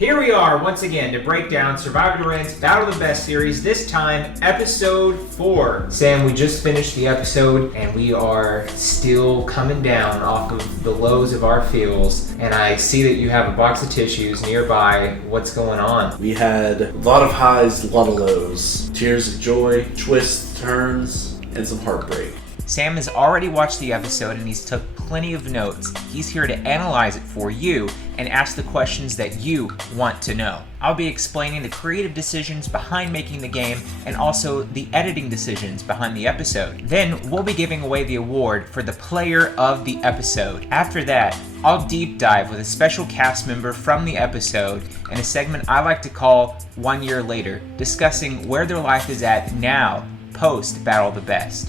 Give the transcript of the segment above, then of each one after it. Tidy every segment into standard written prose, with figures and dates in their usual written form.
Here we are once again to break down Survivor Durant's Battle of the Best series, this time episode 4. Sam, we just finished the episode and we are still coming down off of the lows of our feels, and I see that you have a box of tissues nearby. What's going on? We had a lot of highs, a lot of lows, tears of joy, twists, turns, and some heartbreak. Sam has already watched the episode and he's took plenty of notes. He's here to analyze it for you and ask the questions that you want to know. I'll be explaining the creative decisions behind making the game and also the editing decisions behind the episode. Then we'll be giving away the award for the player of the episode. After that, I'll deep dive with a special cast member from the episode in a segment I like to call 1 year later, discussing where their life is at now, post Battle of the Best.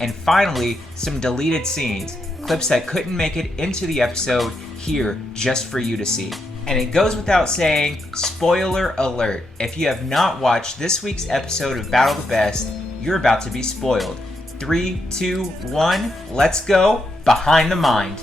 And finally, some deleted scenes, clips that couldn't make it into the episode here just for you to see. And it goes without saying, spoiler alert, if you have not watched this week's episode of Battle of the Best, you're about to be spoiled. 3, 2, 1, let's go Behind the Mind.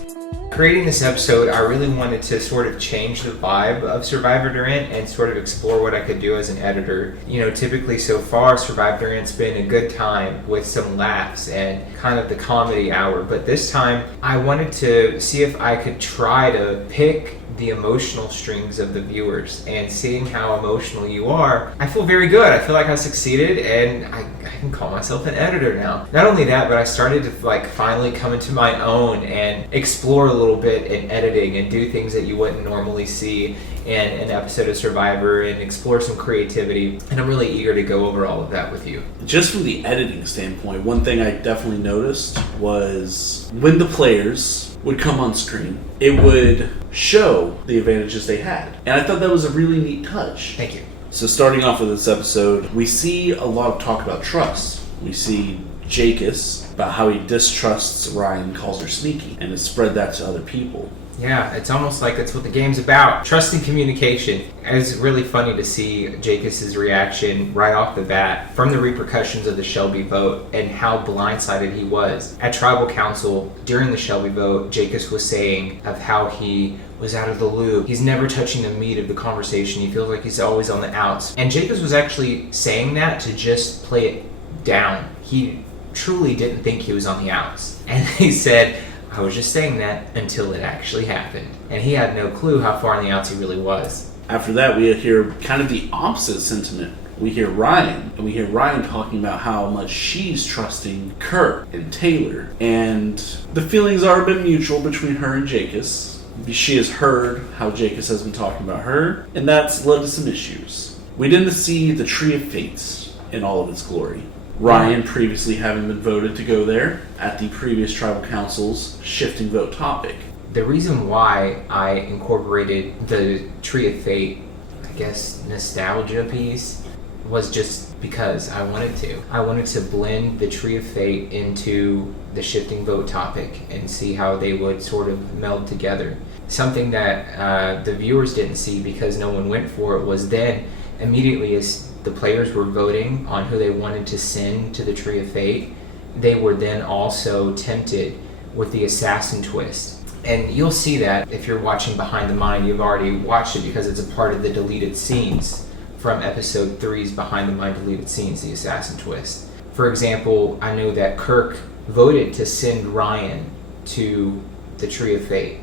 Creating this episode, I really wanted to sort of change the vibe of Survivor Durant and sort of explore what I could do as an editor. You know, typically so far, Survivor Durant's been a good time with some laughs and kind of the comedy hour, but this time I wanted to see if I could try to pick the emotional strings of the viewers, and seeing how emotional you are, I feel very good. I feel like I succeeded, and I can call myself an editor now. Not only that, but I started to finally come into my own and explore a little bit in editing and do things that you wouldn't normally see in an episode of Survivor and explore some creativity, and I'm really eager to go over all of that with you. Just from the editing standpoint, one thing I definitely noticed was when the players would come on screen, it would show the advantages they had. And I thought that was a really neat touch. Thank you. So starting off with this episode, we see a lot of talk about trust. We see Jacobs about how he distrusts Ryan, calls her sneaky, and has spread that to other people. Yeah, it's almost like that's what the game's about. Trust and communication. It's really funny to see Jacobs' reaction right off the bat from the repercussions of the Shelby vote and how blindsided he was. At Tribal Council, during the Shelby vote, Jacobs was saying of how he was out of the loop. He's never touching the meat of the conversation. He feels like he's always on the outs. And Jacobs was actually saying that to just play it down. He truly didn't think he was on the outs. And he said, I was just saying that until it actually happened. And he had no clue how far on the outs he really was. After that, we hear kind of the opposite sentiment. We hear Ryan, and we hear Ryan talking about how much she's trusting Kurt and Taylor. And the feelings are a bit mutual between her and Jacobs. She has heard how Jacobs has been talking about her, and that's led to some issues. We didn't see the Tree of Fates in all of its glory. Ryan previously having been voted to go there at the previous Tribal Council's shifting vote topic. The reason why I incorporated the Tree of Fate, I guess, nostalgia piece, was just because I wanted to. I wanted to blend the Tree of Fate into the shifting vote topic and see how they would sort of meld together. Something that the viewers didn't see because no one went for it was then, immediately as the players were voting on who they wanted to send to the Tree of Fate, they were then also tempted with the assassin twist. And you'll see that if you're watching Behind the Mind. You've already watched it because it's a part of the deleted scenes from episode 3's Behind the Mind deleted scenes, the assassin twist. For example, I know that Kirk voted to send Ryan to the Tree of Fate.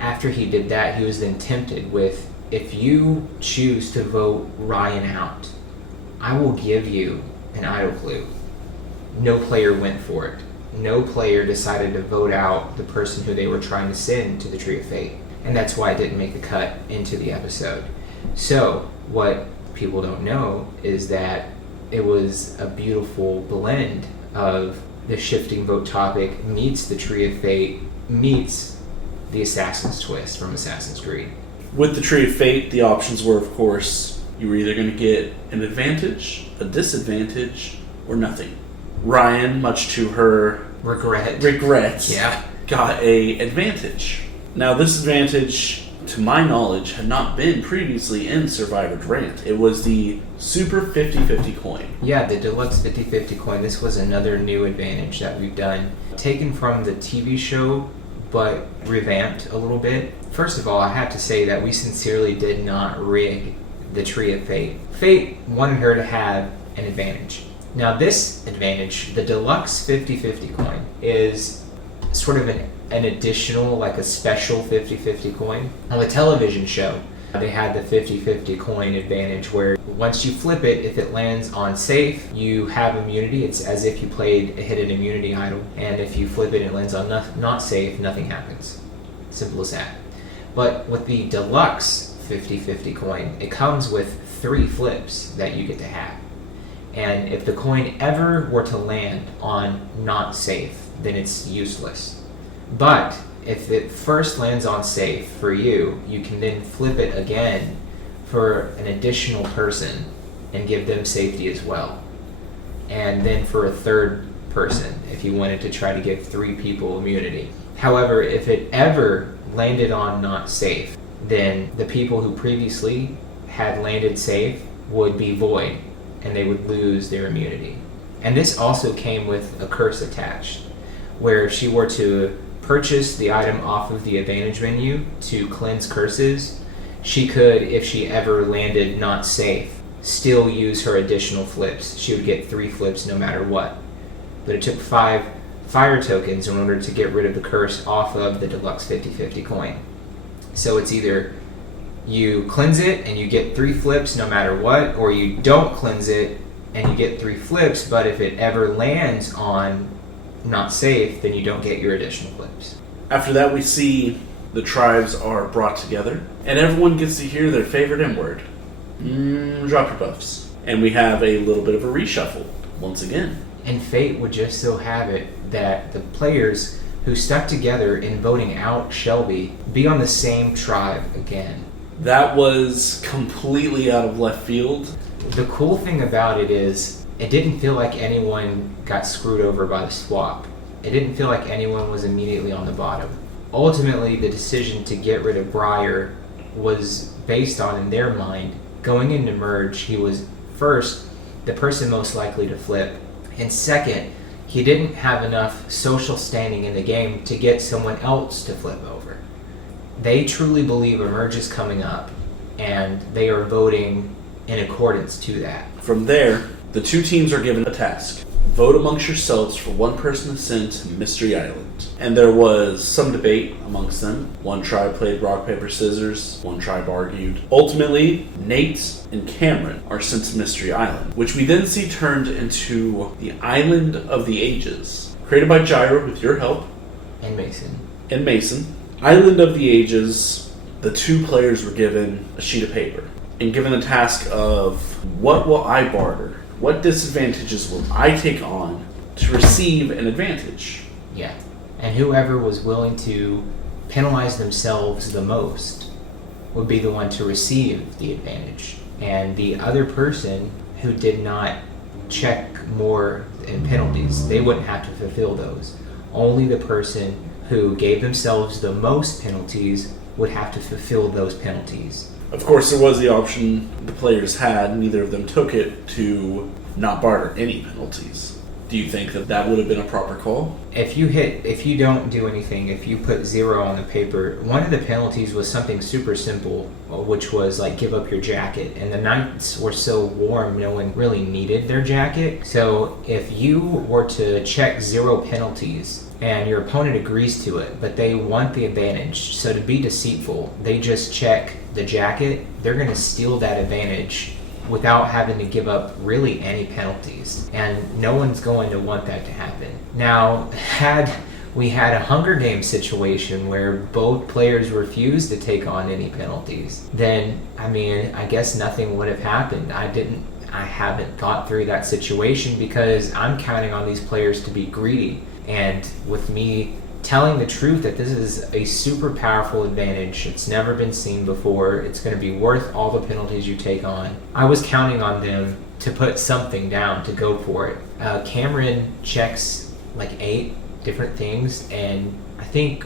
After he did that, he was then tempted with, if you choose to vote Ryan out, I will give you an idle clue. No player went for it. No player decided to vote out the person who they were trying to send to the Tree of Fate. And that's why it didn't make the cut into the episode. So, what people don't know is that it was a beautiful blend of the shifting vote topic meets the Tree of Fate meets the Assassin's twist from Assassin's Creed. With the Tree of Fate, the options were, of course, you were either going to get an advantage, a disadvantage, or nothing. Ryan, much to her regret, yeah, got a advantage. Now, this advantage, to my knowledge, had not been previously in Survivor Durant. It was the Super 50-50 coin. Yeah, the Deluxe 50-50 coin. This was another new advantage that we've done. Taken from the TV show but revamped a little bit. First of all, I have to say that we sincerely did not rig the Tree of Fate. Fate wanted her to have an advantage. Now this advantage, the deluxe 50-50 coin, is sort of an additional, like a special 50-50 coin. On the television show, they had the 50-50 coin advantage where once you flip it, if it lands on safe, you have immunity. It's as if you played a hidden immunity idol. And if you flip it and it lands on not safe, nothing happens. Simple as that. But with the deluxe 50-50 coin, it comes with 3 flips that you get to have. And if the coin ever were to land on not safe, then it's useless. But if it first lands on safe for you, you can then flip it again for an additional person and give them safety as well. And then for a third person, if you wanted to try to give 3 people immunity. However, if it ever landed on not safe, then the people who previously had landed safe would be void and they would lose their immunity. And this also came with a curse attached, where if she were to purchase the item off of the advantage menu to cleanse curses, she could, if she ever landed not safe, still use her additional flips. She would get 3 flips no matter what. But it took 5 fire tokens in order to get rid of the curse off of the deluxe 50-50 coin. So it's either you cleanse it and you get 3 flips no matter what, or you don't cleanse it and you get 3 flips, but if it ever lands on not safe, then you don't get your additional flips. After that, we see the tribes are brought together, and everyone gets to hear their favorite M-word. Drop your buffs. And we have a little bit of a reshuffle, once again. And fate would just so have it that the players who stuck together in voting out Shelby be on the same tribe again. That was completely out of left field. The cool thing about it is, it didn't feel like anyone got screwed over by the swap. It didn't feel like anyone was immediately on the bottom. Ultimately, the decision to get rid of Briar was based on, in their mind, going into Merge, he was first the person most likely to flip, and second, he didn't have enough social standing in the game to get someone else to flip over. They truly believe a Merge is coming up, and they are voting in accordance to that. From there, the 2 teams are given a task. Vote amongst yourselves for one person to send to Mystery Island. And there was some debate amongst them. One tribe played rock, paper, scissors. One tribe argued. Ultimately, Nate and Cameron are sent to Mystery Island, which we then see turned into the Island of the Ages, created by Gyro with your help. And Mason. Island of the Ages, the 2 players were given a sheet of paper and given the task of, what will I barter? What disadvantages will I take on to receive an advantage? Yeah. And whoever was willing to penalize themselves the most would be the one to receive the advantage. And the other person who did not check more in penalties, they wouldn't have to fulfill those. Only the person who gave themselves the most penalties would have to fulfill those penalties. Of course, there was the option the players had, neither of them took it, to not barter any penalties. Do you think that that would have been a proper call? If you don't do anything, if you put 0 on the paper, one of the penalties was something super simple, which was like give up your jacket. And the nights were so warm, no one really needed their jacket. So if you were to check 0 penalties, and your opponent agrees to it, but they want the advantage. So to be deceitful, they just check the jacket. They're going to steal that advantage without having to give up really any penalties. And no one's going to want that to happen. Now, had we had a Hunger Games situation where both players refused to take on any penalties, then, I guess nothing would have happened. I haven't thought through that situation because I'm counting on these players to be greedy. And with me telling the truth that this is a super powerful advantage, it's never been seen before, it's going to be worth all the penalties you take on, I was counting on them to put something down to go for it. Cameron checks like 8 different things, and I think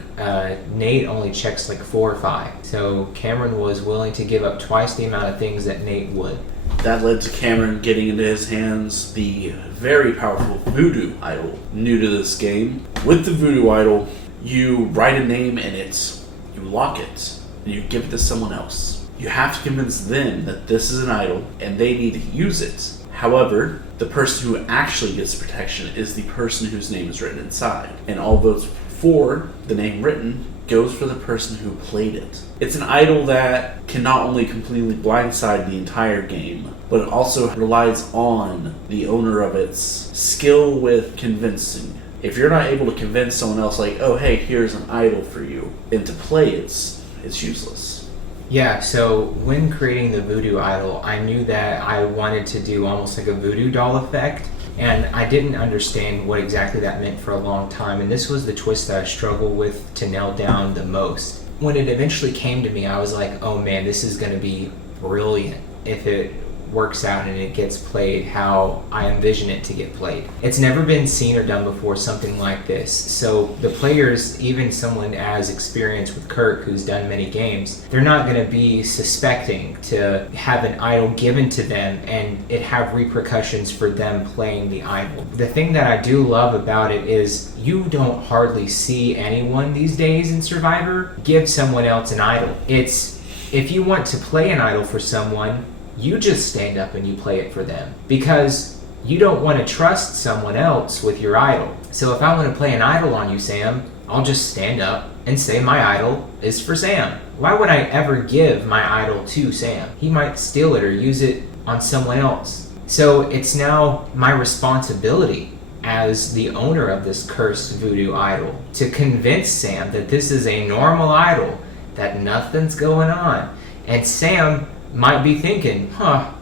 Nate only checks like 4 or 5. So Cameron was willing to give up twice the amount of things that Nate would. That led to Cameron getting into his hands the very powerful Voodoo Idol, new to this game. With the Voodoo Idol, You write a name in it, you lock it, and you give it to someone else. You have to convince them that this is an idol and they need to use it. However, the person who actually gets protection is the person whose name is written inside. And all votes for the name written goes for the person who played it. It's an idol that can not only completely blindside the entire game, but it also relies on the owner of its skill with convincing. If you're not able to convince someone else, like, oh hey, here's an idol for you, and to play it's useless. Yeah, so when creating the voodoo idol, I knew that I wanted to do almost like a voodoo doll effect, and I didn't understand what exactly that meant for a long time, and this was the twist that I struggled with to nail down the most. When it eventually came to me, I was like, oh man, this is going to be brilliant if it works out and it gets played how I envision it to get played. It's never been seen or done before, something like this. So the players, even someone as experienced with Kirk who's done many games, they're not going to be suspecting to have an idol given to them and it have repercussions for them playing the idol. The thing that I do love about it is you don't hardly see anyone these days in Survivor give someone else an idol. It's, if you want to play an idol for someone, you just stand up and you play it for them because you don't want to trust someone else with your idol. So if I want to play an idol on you, Sam, I'll just stand up and say my idol is for Sam. Why would I ever give my idol to Sam? He might steal it or use it on someone else. So it's now my responsibility as the owner of this cursed voodoo idol to convince Sam that this is a normal idol, that nothing's going on. And Sam might be thinking,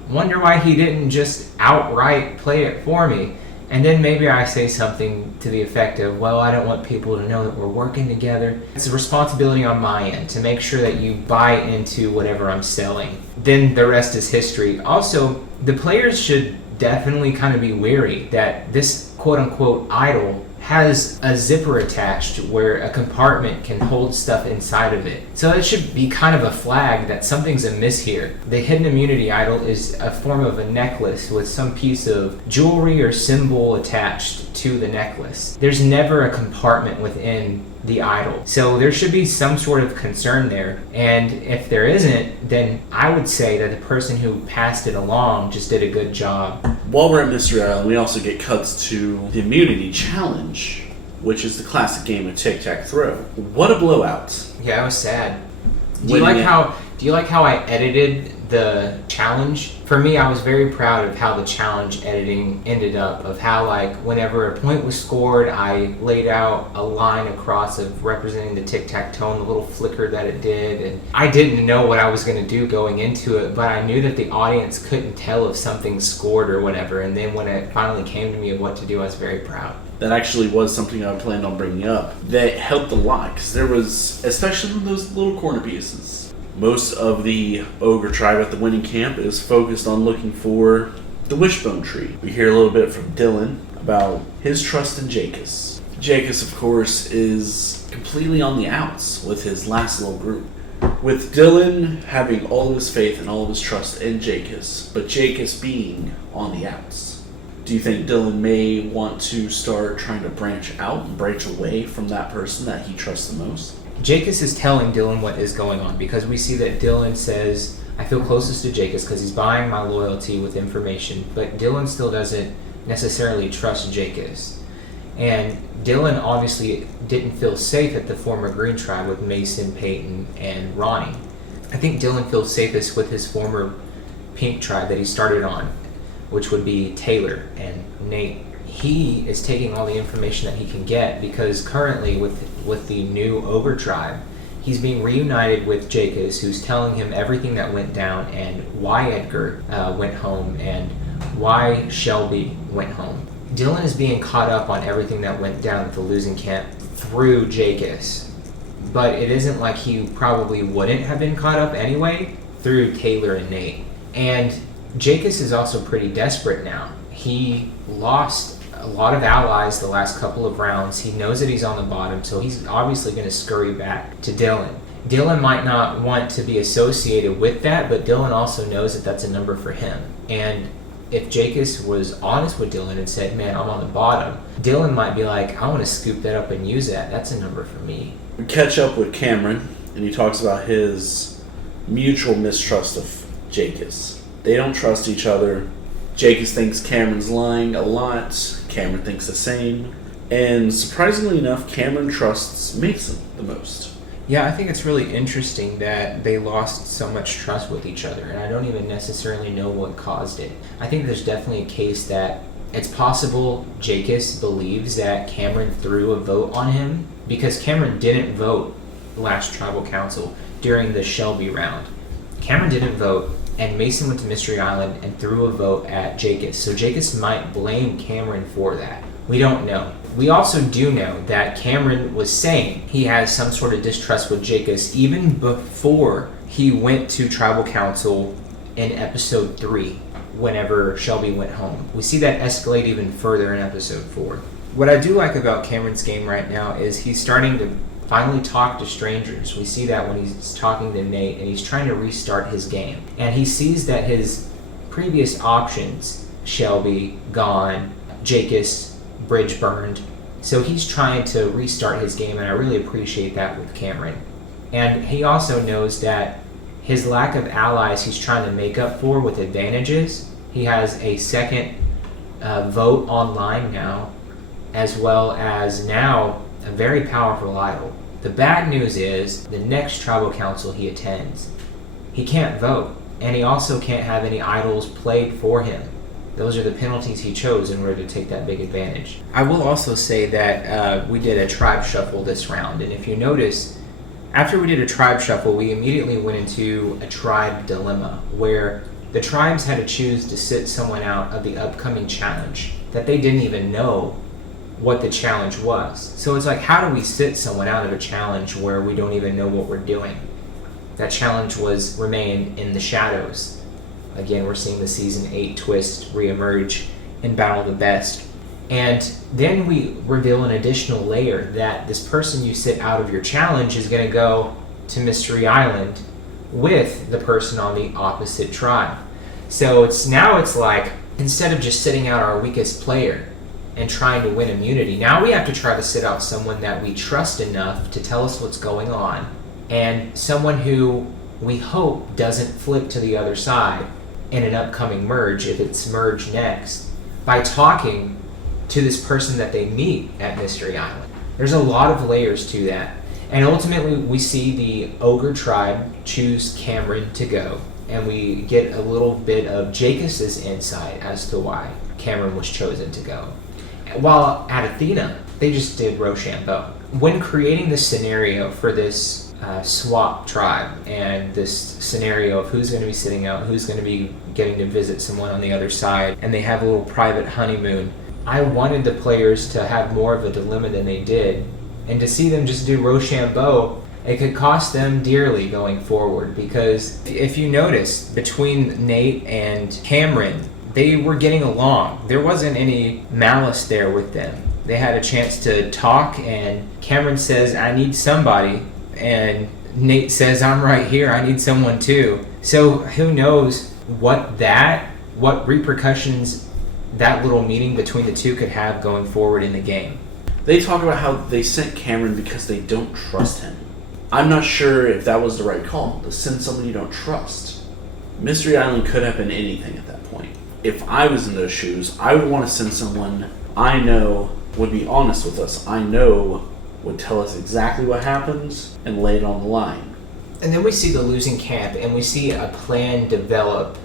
wonder why he didn't just outright play it for me. And then maybe I say something to the effect of, well, I don't want people to know that we're working together. It's a responsibility on my end to make sure that you buy into whatever I'm selling. Then the rest is history. Also, the players should definitely kind of be wary that this quote-unquote idol has a zipper attached where a compartment can hold stuff inside of it. So it should be kind of a flag that something's amiss here. The hidden immunity idol is a form of a necklace with some piece of jewelry or symbol attached to the necklace. There's never a compartment within the idol. So there should be some sort of concern there. And if there isn't, then I would say that the person who passed it along just did a good job. While we're at Mystery Island, we also get cuts to the immunity challenge, which is the classic game of tic-tac-throw. What a blowout. Yeah, I was sad. Do you like how I edited the challenge? For me, I was very proud of how the challenge editing ended up, of how like whenever a point was scored, I laid out a line across of representing the tic-tac-toe and the little flicker that it did. And I didn't know what I was going to do going into it, but I knew that the audience couldn't tell if something scored or whatever. And then when it finally came to me of what to do, I was very proud. That actually was something I planned on bringing up. That helped a lot, because there was, especially with those little corner pieces, most of the ogre tribe at the winning camp is focused on looking for the wishbone tree. We hear a little bit from Dylan about his trust in Jacus. Jacus, of course, is completely on the outs with his last little group. With Dylan having all of his faith and all of his trust in Jacus, but Jacus being on the outs. Do you think Dylan may want to start trying to branch out and branch away from that person that he trusts the most? Jacus is telling Dylan what is going on because we see that Dylan says, I feel closest to Jacus because he's buying my loyalty with information, but Dylan still doesn't necessarily trust Jacus. And Dylan obviously didn't feel safe at the former Green Tribe with Mason, Peyton, and Ronnie. I think Dylan feels safest with his former Pink Tribe that he started on, which would be Taylor and Nate. He is taking all the information that he can get because currently with the new Ogre Tribe, he's being reunited with Jacus, who's telling him everything that went down and why Edgar went home and why Shelby went home. Dylan is being caught up on everything that went down at the losing camp through Jacus, but it isn't like he probably wouldn't have been caught up anyway through Taylor and Nate. And Jacus is also pretty desperate now. He lost a lot of allies the last couple of rounds. He knows that he's on the bottom, so he's obviously going to scurry back to Dylan. Dylan might not want to be associated with that, but Dylan also knows that that's a number for him. And if Jacobs was honest with Dylan and said, man, I'm on the bottom, Dylan might be like, I want to scoop that up and use that. That's a number for me. We catch up with Cameron, and he talks about his mutual mistrust of Jacobs. They don't trust each other. Jacobs thinks Cameron's lying a lot. Cameron thinks the same. And surprisingly enough, Cameron trusts Mason the most. Yeah, I think it's really interesting that they lost so much trust with each other, and I don't even necessarily know what caused it. I think there's definitely a case that it's possible Jacobs believes that Cameron threw a vote on him, because Cameron didn't vote last tribal council during the Shelby round. Cameron didn't vote, and Mason went to Mystery Island and threw a vote at Jacobs. So Jacobs might blame Cameron for that. We don't know. We also do know that Cameron was saying he has some sort of distrust with Jacobs even before he went to tribal council in episode 3, whenever Shelby went home. We see that escalate even further in episode 4. What I do like about Cameron's game right now is he's starting to finally talk to strangers. We see that when he's talking to Nate and he's trying to restart his game. And he sees that his previous options, Shelby, gone, Jacobs, bridge burned. So he's trying to restart his game, and I really appreciate that with Cameron. And he also knows that his lack of allies he's trying to make up for with advantages. He has a second vote online now, as well as now a very powerful idol. The bad news is the next tribal council he attends, he can't vote, and he also can't have any idols played for him. Those are the penalties he chose in order to take that big advantage. I will also say that we did a tribe shuffle this round, and if you notice, after we did a tribe shuffle, we immediately went into a tribe dilemma, where the tribes had to choose to sit someone out of the upcoming challenge that they didn't even know what the challenge was. So it's like, how do we sit someone out of a challenge where we don't even know what we're doing? That challenge was remain in the shadows. Again, we're seeing the season 8 twist reemerge in Battle of the Best. And then we reveal an additional layer that this person you sit out of your challenge is going to go to Mystery Island with the person on the opposite tribe. So it's like, instead of just sitting out our weakest player and trying to win immunity, now we have to try to sit out someone that we trust enough to tell us what's going on, and someone who we hope doesn't flip to the other side in an upcoming merge, if it's merged next, by talking to this person that they meet at Mystery Island. There's a lot of layers to that. And ultimately, we see the Ogre tribe choose Cameron to go, and we get a little bit of Jacobs' insight as to why Cameron was chosen to go. While at Athena, they just did Rochambeau. When creating the scenario for this swap tribe and this scenario of who's going to be sitting out, who's going to be getting to visit someone on the other side, and they have a little private honeymoon, I wanted the players to have more of a dilemma than they did, and to see them just do Rochambeau, it could cost them dearly going forward, because if you notice, between Nate and Cameron, they were getting along. There wasn't any malice there with them. They had a chance to talk, and Cameron says, I need somebody, and Nate says, I'm right here, I need someone too. So who knows what repercussions that little meeting between the two could have going forward in the game. They talk about how they sent Cameron because they don't trust him. I'm not sure if that was the right call, to send someone you don't trust. Mystery Island could have been anything at that point. If I was in those shoes, I would want to send someone I know would be honest with us. I know would tell us exactly what happens and lay it on the line. And then we see the losing camp, and we see a plan develop.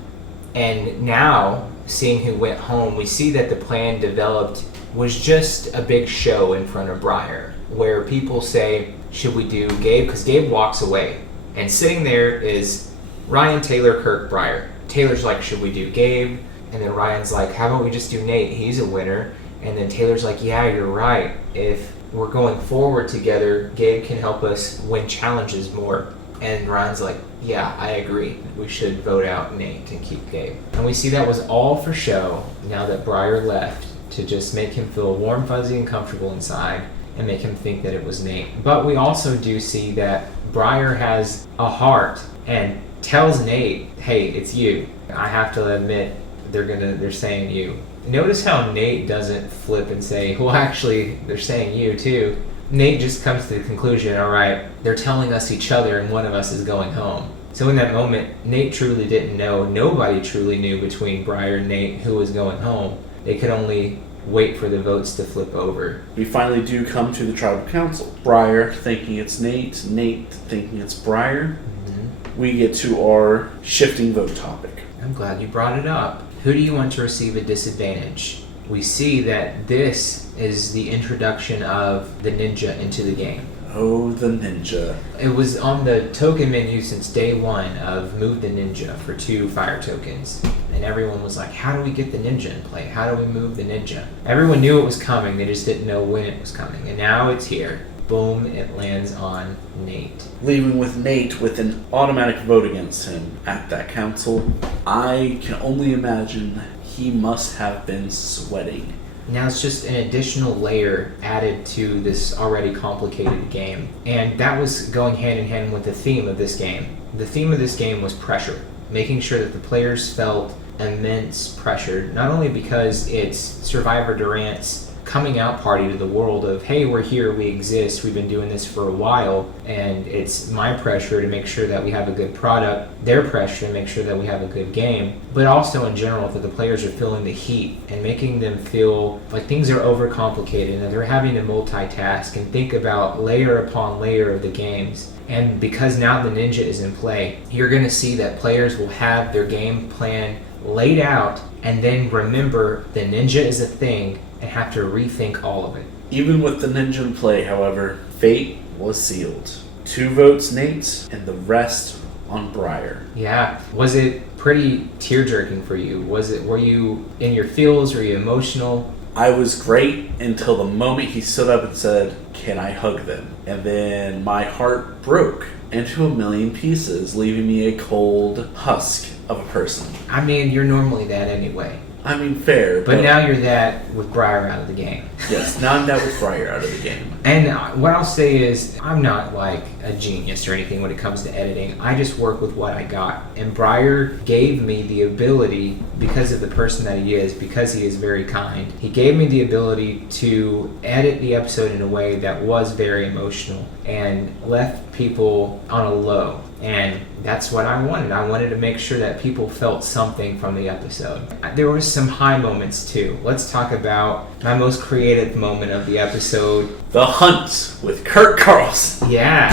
And now, seeing who went home, we see that the plan developed was just a big show in front of Briar, where people say, should we do Gabe? Because Gabe walks away. And sitting there is Ryan, Taylor, Kirk, Briar. Taylor's like, should we do Gabe? And then Ryan's like, how about we just do Nate? He's a winner. And then Taylor's like, yeah, you're right. If we're going forward together, Gabe can help us win challenges more. And Ryan's like, yeah, I agree. We should vote out Nate and keep Gabe. And we see that was all for show, now that Briar left, to just make him feel warm, fuzzy, and comfortable inside, and make him think that it was Nate. But we also do see that Briar has a heart and tells Nate, hey, it's you. I have to admit, they're saying you. Notice how Nate doesn't flip and say, well, actually, they're saying you too. Nate just comes to the conclusion, all right, they're telling us each other and one of us is going home. So in that moment, Nate truly didn't know. Nobody truly knew between Briar and Nate who was going home. They could only wait for the votes to flip over. We finally do come to the tribal council. Briar thinking it's Nate, Nate thinking it's Briar. Mm-hmm. We get to our shifting vote topic. I'm glad you brought it up. Who do you want to receive a disadvantage? We see that this is the introduction of the ninja into the game. Oh, the ninja. It was on the token menu since day one of move the ninja for 2 fire tokens. And everyone was like, how do we get the ninja in play? How do we move the ninja? Everyone knew it was coming, they just didn't know when it was coming. And now it's here. Boom, it lands on Nate. Leaving with Nate with an automatic vote against him at that council. I can only imagine he must have been sweating. Now it's just an additional layer added to this already complicated game. And that was going hand in hand with the theme of this game. The theme of this game was pressure. Making sure that the players felt immense pressure, not only because it's Survivor Durant's coming out party to the world of, hey, we're here, we exist, we've been doing this for a while, and it's my pressure to make sure that we have a good product, their pressure to make sure that we have a good game, but also in general that the players are feeling the heat and making them feel like things are overcomplicated and that they're having to multitask and think about layer upon layer of the games. And because now the ninja is in play, you're going to see that players will have their game plan laid out and then remember the ninja is a thing and have to rethink all of it. Even with the ninja in play, however, fate was sealed. 2 votes Nate and the rest on Briar. Yeah. Was it pretty tear-jerking for you? Were you in your feels? Were you emotional? I was great until the moment he stood up and said, can I hug them? And then my heart broke into a million pieces, leaving me a cold husk of a person. I mean, you're normally that anyway. I mean, fair. But now you're that with Briar out of the game. Yes, now I'm that with Briar out of the game. And what I'll say is, I'm not like a genius or anything when it comes to editing. I just work with what I got. And Briar gave me the ability, because of the person that he is, because he is very kind, he gave me the ability to edit the episode in a way that was very emotional and left people on a low. And that's what I wanted. I wanted to make sure that people felt something from the episode. There were some high moments too. Let's talk about my most creative moment of the episode. The Hunt with Kurt Carlson. Yeah.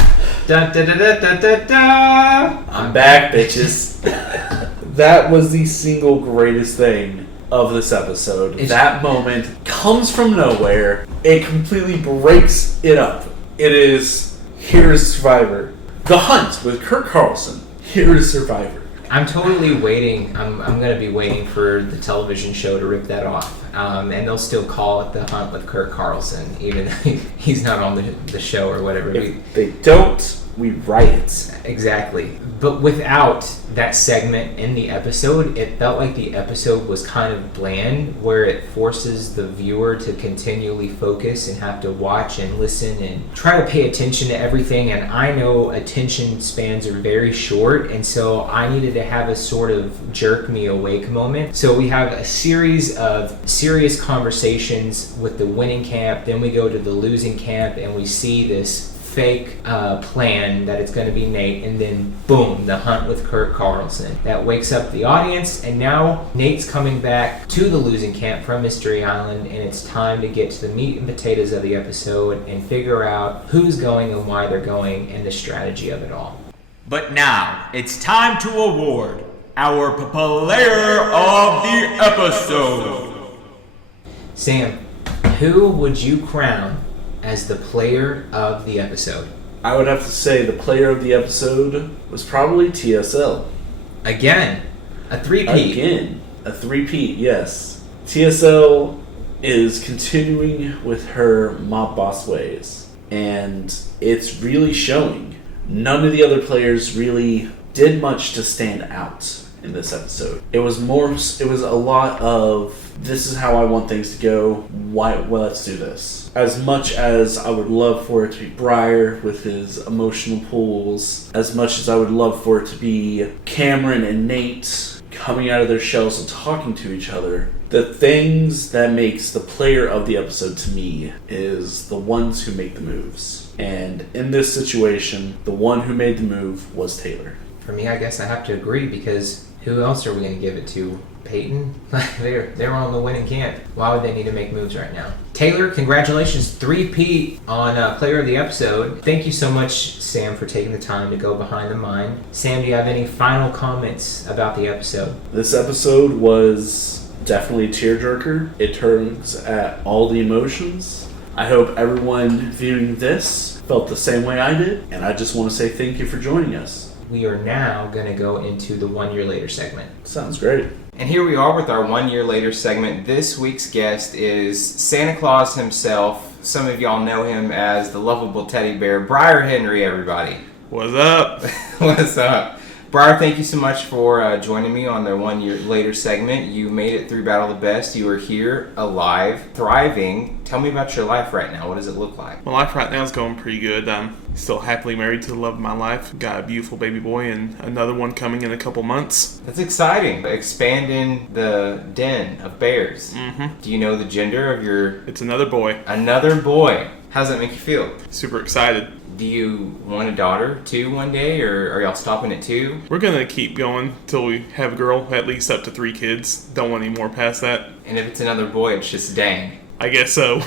Da, da, da, da, da, da, da. I'm back, bitches. That was the single greatest thing of this episode. That moment comes from nowhere. It completely breaks it up. It is, here's Survivor. The Hunt with Kurt Carlson. Here is Survivor. I'm totally waiting. I'm going to be waiting for the television show to rip that off. And they'll still call it The Hunt with Kurt Carlson, even though he's not on the show or whatever. If they don't, we riot. Exactly. But without that segment in the episode, it felt like the episode was kind of bland, where it forces the viewer to continually focus and have to watch and listen and try to pay attention to everything. And I know attention spans are very short, and so I needed to have a sort of jerk me awake moment. So we have a series of serious conversations with the winning camp, then we go to the losing camp and we see this fake plan that it's going to be Nate, and then boom, the hunt with Kurt Carlson. That wakes up the audience, and now Nate's coming back to the losing camp from Mystery Island, and it's time to get to the meat and potatoes of the episode and figure out who's going and why they're going and the strategy of it all. But now, it's time to award our player of the episode. Sam, who would you crown as the player of the episode? I would have to say the player of the episode was probably TSL. Again, a three-peat. Again, a three-peat, yes. TSL is continuing with her mob boss ways, and it's really showing. None of the other players really did much to stand out in this episode. It was a lot of, this is how I want things to go, well, let's do this. As much as I would love for it to be Briar with his emotional pulls, as much as I would love for it to be Cameron and Nate coming out of their shells and talking to each other. The things that makes the player of the episode to me is the ones who make the moves. And in this situation, the one who made the move was Taylor. For me, I guess I have to agree, because who else are we going to give it to? Peyton? They're on the winning camp. Why would they need to make moves right now? Taylor, congratulations, 3-peat on Player of the Episode. Thank you so much, Sam, for taking the time to go behind the mind. Sam, do you have any final comments about the episode? This episode was definitely a tearjerker. It turns at all the emotions. I hope everyone viewing this felt the same way I did, and I just want to say thank you for joining us. We are now going to go into the 1 year later segment. Sounds great. And here we are with our 1 year later segment. This week's guest is Santa Claus himself. Some of y'all know him as the lovable teddy bear, Briar Henry, everybody. What's up? What's up? Briar, thank you so much for joining me on the 1 year later segment. You made it through Battle of the Best. You are here, alive, thriving. Tell me about your life right now. What does it look like? My life right now is going pretty good. I'm still happily married to the love of my life. Got a beautiful baby boy and another one coming in a couple months. That's exciting. Expanding the den of bears. Mm-hmm. Do you know the gender of your... It's another boy. Another boy. How does that make you feel? Super excited. Do you want a daughter too one day, or are y'all stopping at 2? We're going to keep going till we have a girl, at least up to 3 kids. Don't want any more past that. And if it's another boy, it's just dang. I guess so.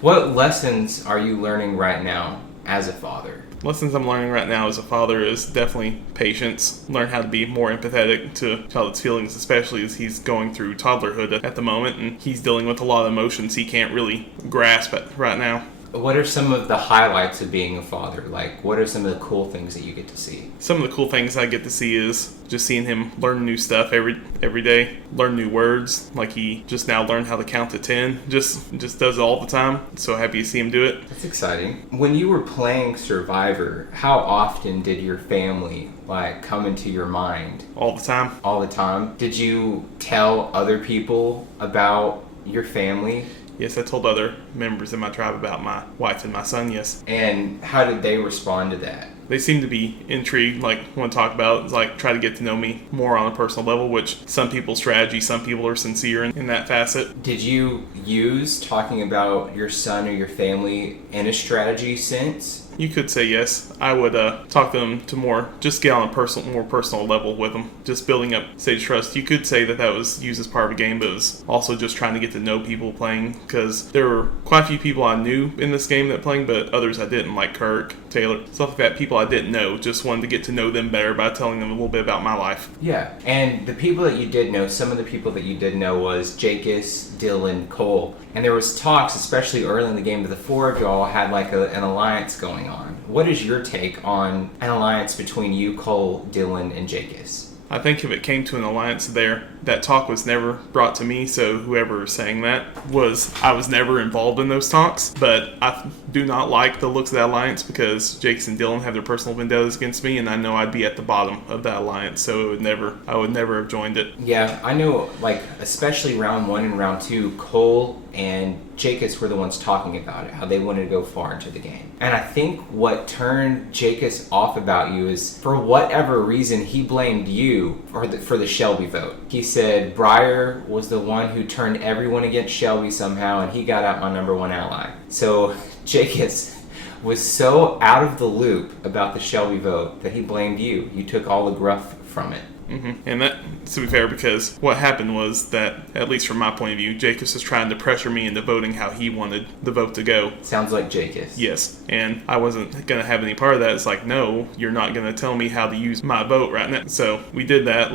What lessons are you learning right now as a father? Lessons I'm learning right now as a father is definitely patience. Learn how to be more empathetic to child's feelings, especially as he's going through toddlerhood at the moment, and he's dealing with a lot of emotions he can't really grasp right now. What are some of the highlights of being a father? Like, what are some of the cool things that you get to see? Some of the cool things I get to see is just seeing him learn new stuff every day, learn new words. Like he just now learned how to count to 10. Just does it all the time. So happy to see him do it. That's exciting. When you were playing Survivor, how often did your family come into your mind? All the time. All the time. Did you tell other people about your family? Yes, I told other members in my tribe about my wife and my son, yes. And how did they respond to that? They seem to be intrigued, want to talk about it, try to get to know me more on a personal level, which some people's strategy, some people are sincere in that facet. Did you use talking about your son or your family in a strategy sense? You could say yes. I would talk to them to just get on a more personal level with them, just building up stage trust. You could say that was used as part of a game, but it was also just trying to get to know people playing, because there were quite a few people I knew in this game that playing, but others I didn't, like Kirk, Taylor, stuff like that. People I didn't know, just wanted to get to know them better by telling them a little bit about my life. Yeah, and the people that you did know, some of the people that you did know was Jacus, Dylan, Cole. And there was talks, especially early in the game, that the 4 of y'all had an alliance going on. What is your take on an alliance between you, Cole, Dylan, and Jacus? I think if it came to an alliance there, that talk was never brought to me, so whoever is saying that I was never involved in those talks, but I do not like the looks of that alliance because Jakes and Dylan have their personal vendettas against me, and I know I'd be at the bottom of that alliance, so I would never have joined it. Yeah, I know, especially round 1 and round 2, Cole and Jacus were the ones talking about it, how they wanted to go far into the game. And I think what turned Jacus off about you is, for whatever reason, he blamed you for the Shelby vote. He said Briar was the one who turned everyone against Shelby somehow, and he got out my number 1 ally. So Jacus was so out of the loop about the Shelby vote that he blamed you. You took all the gruff from it. Mm-hmm. And that, to be fair, because what happened was that, at least from my point of view, Jacobs was trying to pressure me into voting how he wanted the vote to go. Sounds like Jacobs. Yes, and I wasn't going to have any part of that. It's no, you're not going to tell me how to use my vote right now. So we did that.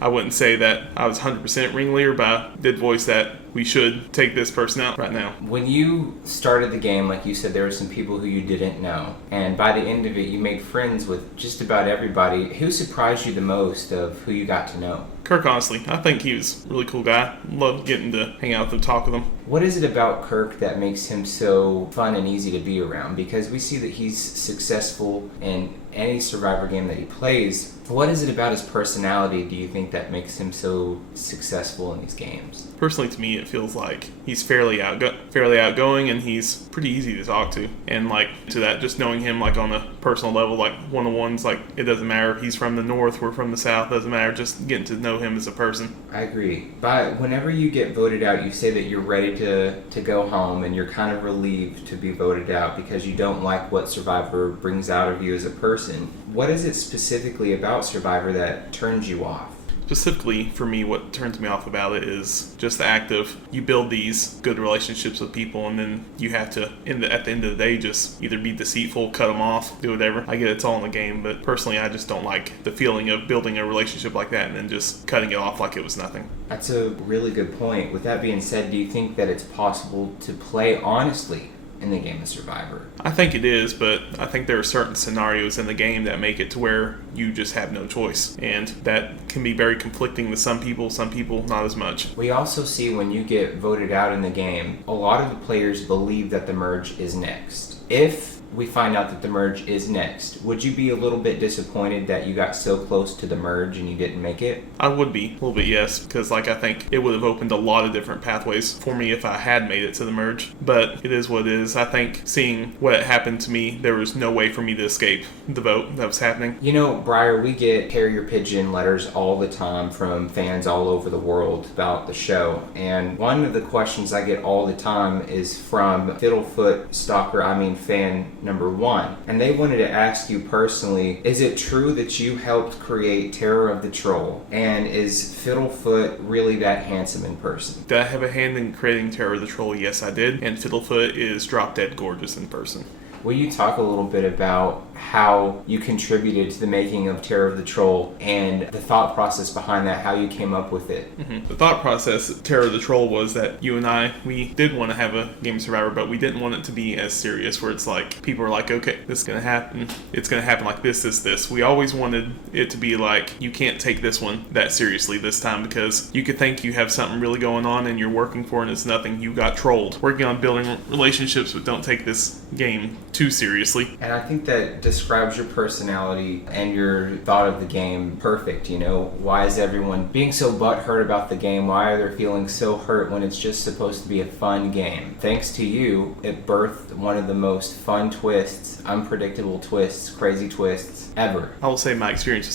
I wouldn't say that I was 100% ringleader, but I did voice that we should take this person out right now. When you started the game, like you said, there were some people who you didn't know. And by the end of it, you made friends with just about everybody. Who surprised you the most of who you got to know? Kirk, honestly, I think he was a really cool guy. Loved getting to hang out with him, talk with him. What is it about Kirk that makes him so fun and easy to be around? Because we see that he's successful in any Survivor game that he plays. What is it about his personality, do you think, that makes him so successful in these games? Personally, to me, it feels like he's fairly outgoing, and he's pretty easy to talk to. And like to that, just knowing him like on a personal level, like one-on-ones, like it doesn't matter if he's from the north, we're from the south, doesn't matter. Just getting to know him as a person. I agree. But whenever you get voted out, you say that you're ready to go home, and you're kind of relieved to be voted out because you don't like what Survivor brings out of you as a person. What is it specifically about Survivor that turns you off? Specifically for me, what turns me off about it is just the act of you build these good relationships with people, and then you have to, at the end of the day, just either be deceitful, cut them off, do whatever. I get it's all in the game, but personally, I just don't like the feeling of building a relationship like that and then just cutting it off like it was nothing. That's a really good point. With that being said, do you think that it's possible to play honestly in the game of Survivor? I think it is, but I think there are certain scenarios in the game that make it to where you just have no choice, and that can be very conflicting to some people not as much. We also see when you get voted out in the game, a lot of the players believe that the merge is next. If we find out that the merge is next, would you be a little bit disappointed that you got so close to the merge and you didn't make it? I would be, a little bit, yes, because I think it would have opened a lot of different pathways for me if I had made it to the merge, but it is what it is. I think seeing what happened to me, there was no way for me to escape the vote that was happening. You know, Briar, we get carrier pigeon letters all the time from fans all over the world about the show, and one of the questions I get all the time is from Fiddlefoot fan number 1, and they wanted to ask you personally, is it true that you helped create Terror of the Troll, and is Fiddlefoot really that handsome in person? Did I have a hand in creating Terror of the Troll? Yes, I did, and Fiddlefoot is drop dead gorgeous in person. Will you talk a little bit about how you contributed to the making of Terror of the Troll and the thought process behind that, how you came up with it? The thought process of Terror of the Troll was that you and I, we did want to have a Game of Survivor, but we didn't want it to be as serious where it's like, people are like, okay, this is going to happen. It's going to happen like this. We always wanted it to be like, you can't take this one that seriously this time, because you could think you have something really going on and you're working for it and it's nothing. You got trolled. Working on building relationships, but don't take this game too seriously. And I think that describes your personality and your thought of the game perfect. You know, why is everyone being so butthurt about the game? Why are they feeling so hurt when it's just supposed to be a fun game? Thanks to you, it birthed one of the most fun twists, unpredictable twists, crazy twists ever. I will say my experience with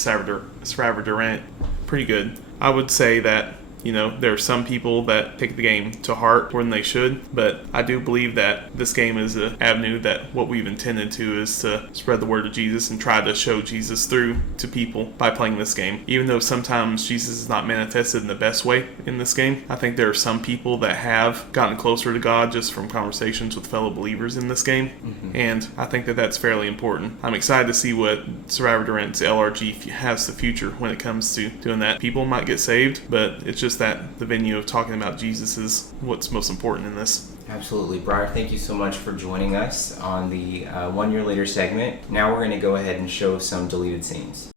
Survivor Durant, pretty good. I would say that, you know, there are some people that take the game to heart more than they should, but I do believe that this game is an avenue that what we've intended to is to spread the word of Jesus and try to show Jesus through to people by playing this game. Even though sometimes Jesus is not manifested in the best way in this game, I think there are some people that have gotten closer to God just from conversations with fellow believers in this game, and I think that that's fairly important. I'm excited to see what Survivor Durant's LRG has the future when it comes to doing that. People might get saved, but it's just that the venue of talking about Jesus is what's most important in this. Absolutely. Briar, thank you so much for joining us on the 1 Year Later segment. Now we're going to go ahead and show some deleted scenes.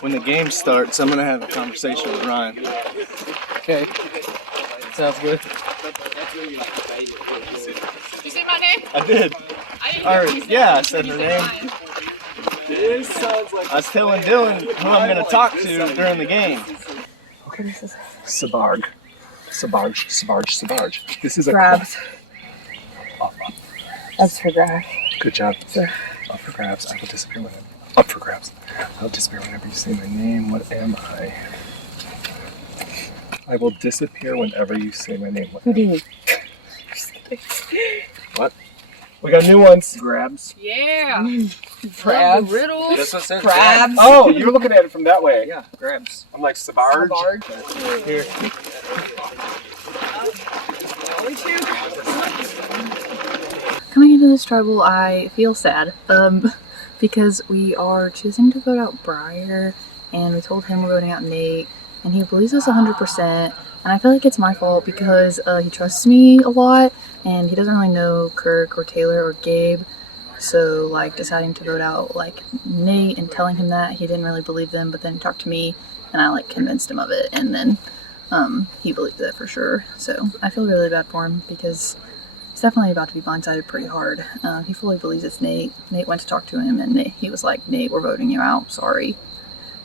When the game starts, I'm going to have a conversation with Ryan. Okay. Sounds good. Did you say my name? I did. I said her name. This sounds like I was telling Dylan who I'm going to talk to during the game. okay. Sabarge. This is a Grabs. That's for grabs. Good job. Sure. Up for grabs. I will disappear whenever. Up for grabs. I'll disappear whenever you say my name. What am I? I will disappear whenever you say my name. Who do you? What? We got new ones. Grabs. Yeah. Crabs. Riddles. That's what says Crabs. Oh, you're looking at it from that way. Yeah, grabs. I'm like Sabarge. Here. Coming into this tribal, I feel sad, because we are choosing to vote out Briar, and we told him we're voting out Nate, and he believes us 100%, and I feel like it's my fault because he trusts me a lot, and he doesn't really know Kirk or Taylor or Gabe, so like deciding to vote out like Nate and telling him that, he didn't really believe them, but then he talked to me, and I like convinced him of it, and then he believed it for sure. So I feel really bad for him because he's definitely about to be blindsided pretty hard. He fully believes it's Nate. Nate went to talk to him and he was like, Nate, we're voting you out. Sorry.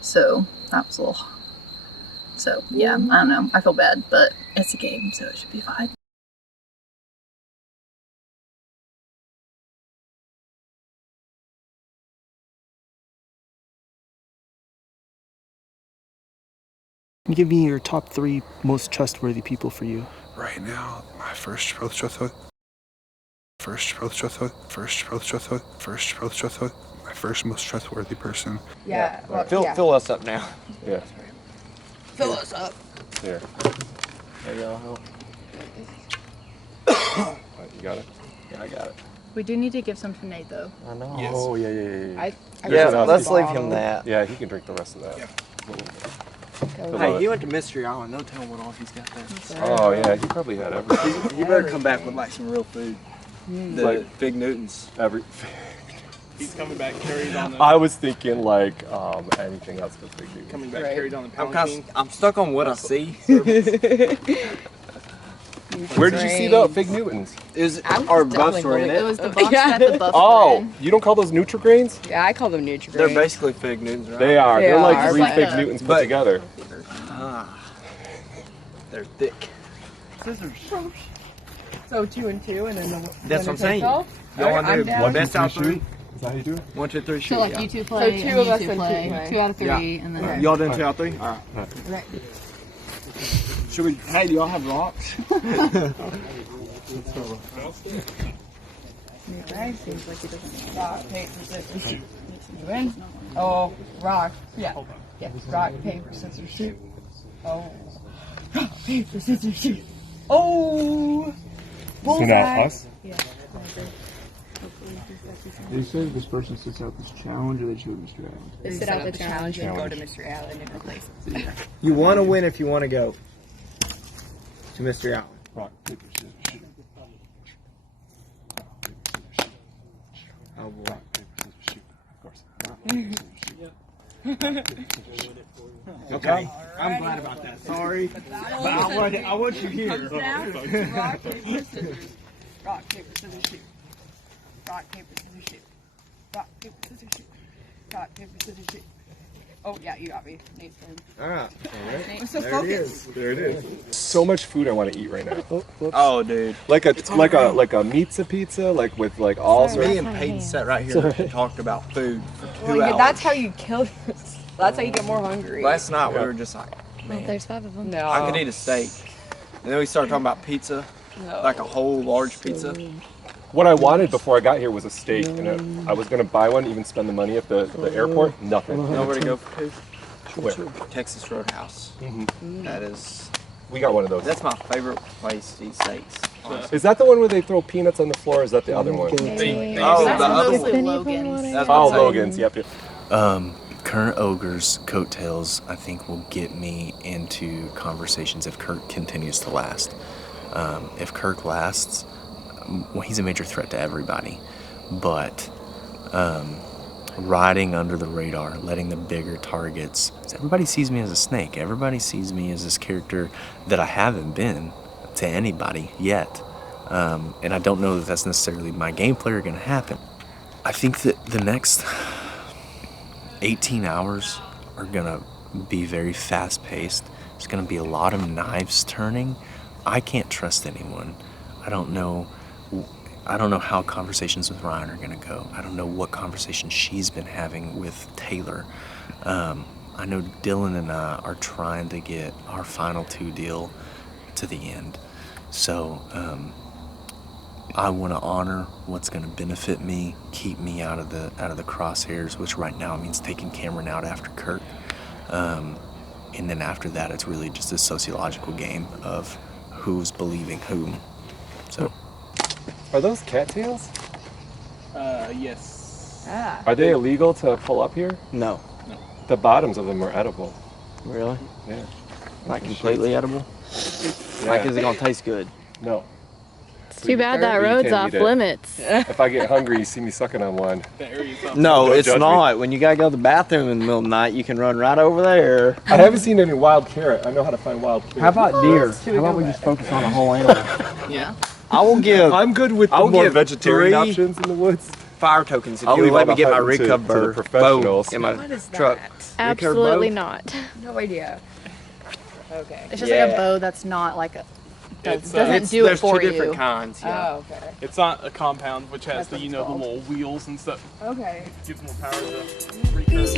So that was a little... So yeah, I don't know. I feel bad, but it's a game, so it should be fine. Give me your top 3 most trustworthy people for you. Right now, my first most trustworthy, my first most trustworthy person. Yeah. Well, Fill us up now. Yeah. Fill us up. There. Maybe I'll help. You got it? Yeah, I got it. We do need to give some to Nate, though. I know. Yes. Oh, yeah. Yeah, let's leave him that. Yeah, he can drink the rest of that. Yeah. Hey, he went to Mystery Island. No telling what all he's got there. Oh, yeah, he probably had everything. You better come back with like some real food. The Like Fig Newtons. He's coming back carried on the. I was thinking like anything else but Big Newtons. Coming back carried on the I'm palanquin. I'm stuck on what I see. Where did you see the Fig Newtons? Is our buffs were in It it? was the box that the buffs were Oh, in. you don't call those Nutri-Grains? Yeah, I call them Nutri-Grains. They're basically Fig Newtons, right? They are. They They're like are, 3 but- Fig Newtons put but- together. Ah, they're thick. So 2 and 2, and then the That's what I'm saying. Y'all Y'all want to do down. best out 3? Is that how you do it? 1, 2, 3, shoot. So like yeah. you two play, So two and of you us two and two play. play. 2 out of 3, Yeah. and then... Y'all doing 2 out 3? All right. Right. Should we? Hey, do y'all have rocks? Right? Seems like he doesn't know. Rock, paper, scissors, shoot. You win? Oh, rock. Yeah. Yeah. Rock, paper, scissors, shoot. Oh. Rock, paper, scissors, shoot. Oh. Bullseye. So now us? Yeah, I agree. They say this person sits out this challenge or they should Mr. Allen. They sit out the challenge and go to Mr. Allen and replace him. You want to win if you want to go to Mystery Island. Rock, paper, scissors, shoot. Oh boy. Rock, paper, scissors, shoot. Of course. Rock, paper, scissors, shoot. Okay. I'm glad about that. Sorry, but I want you here. Rock, paper, scissors. Rock, paper, scissors, shoot. Rock, paper, scissors, shoot. Rock, paper, scissors, shoot. Rock, paper, scissors, shoot. Oh, yeah, you got me. Nate's turn. All right. I'm so There it is. focused. There it is. So much food I want to eat right now. Oh, dude. Like a pizza, like with like all sorts. Me and Peyton sat right here and talked about food for 2 Well, hours. that's how you kill yourself. That's how you get more hungry. Last night we were just like, man, There's 5 of them. No. I could eat a steak. And then we started talking about pizza, like a whole large pizza. What I wanted before I got here was a steak, and I was gonna buy one, even spend the money at the airport. Nothing. Nowhere to go for food. Where? Texas Roadhouse. That is, We got one of those. that's my favorite place to eat steaks. honestly. Is that the one where they throw peanuts on the floor? Or is that the other one? Oh, That's the other mostly one. Logan's. That's Oh, what I'm saying. Logan's. Yep. Current Ogre's coattails, I think, will get me into conversations if Kirk continues to last. If Kirk lasts, well, he's a major threat to everybody. But riding under the radar, letting the bigger targets, 'cause everybody sees me as a snake. Everybody sees me as this character that I haven't been to anybody yet. And I don't know that that's necessarily my gameplay or going to happen. I think that the next 18 hours are gonna be very fast paced. There's gonna be a lot of knives turning. I can't trust anyone. I don't know how conversations with Ryan are gonna go. I don't know what conversations she's been having with Taylor. I know Dylan and I are trying to get our final 2 deal to the end. So I want to honor what's going to benefit me, keep me out of the crosshairs, which right now means taking Cameron out after Kurt. And then after that, it's really just a sociological game of who's believing whom. So, Are those cattails? Yes. Ah. Are they illegal to pull up here? No. The bottoms of them are edible. Really? Yeah. Not completely edible? Like, is it going to taste good? No. Too bad that You road's can't off eat it. limits. If I get hungry, you see me sucking on one. No, Don't it's judge me. not. When you gotta go to the bathroom in the middle of the night, you can run right over there. I haven't seen any wild carrot. I know how to find wild carrot. How about deer? How about we just focus on a whole animal? Yeah. I will give. I'm good with the I'll more give vegetarian 3 options in the woods. fire tokens if I'll you leave let all me the get my hunting rig to cover the professionals. bow in my What is truck. Absolutely bow? not. No idea. Okay. It's just like a bow that's not like a doesn't do it There's for 2 you. different kinds. Yeah. Oh, okay. It's not a compound, which has That's the what you it's know the called. little wheels and stuff. Okay. Gives more power to recurve.